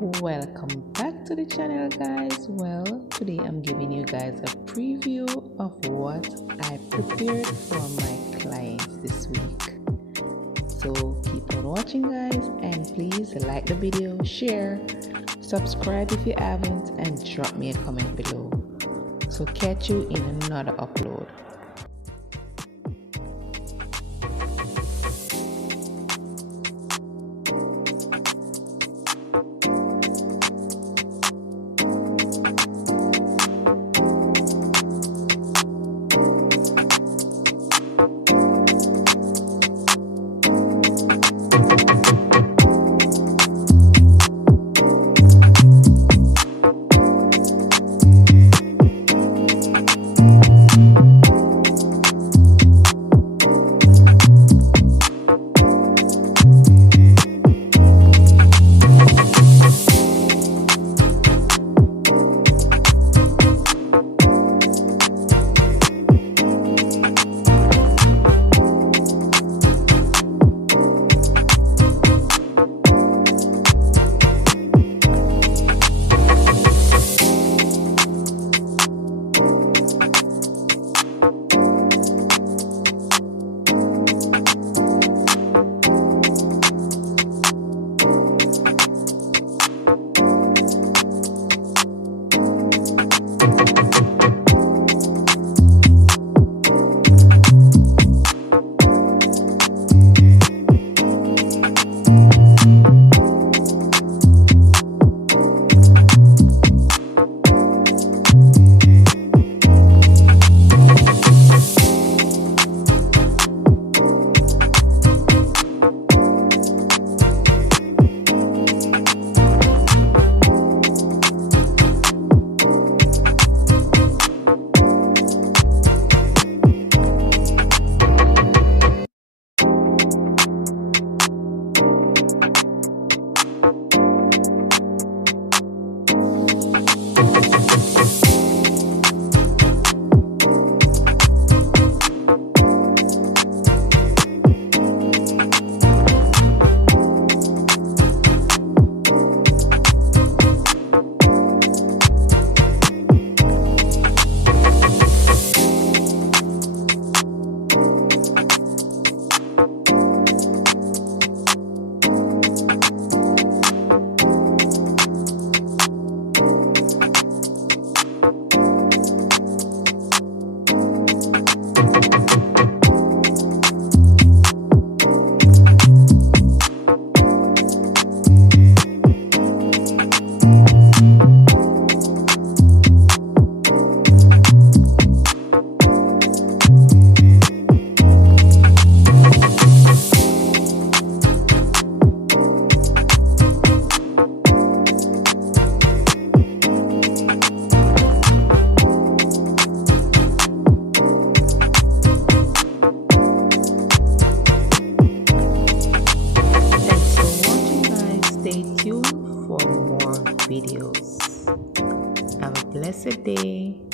Welcome back to the channel, guys. Well, today I'm giving you guys a preview of what I prepared for my clients this week. So keep on watching, guys, and please like the video, share, subscribe if you haven't, and drop me a comment below. So catch you in another upload. Stay tuned for more videos. Have a blessed day.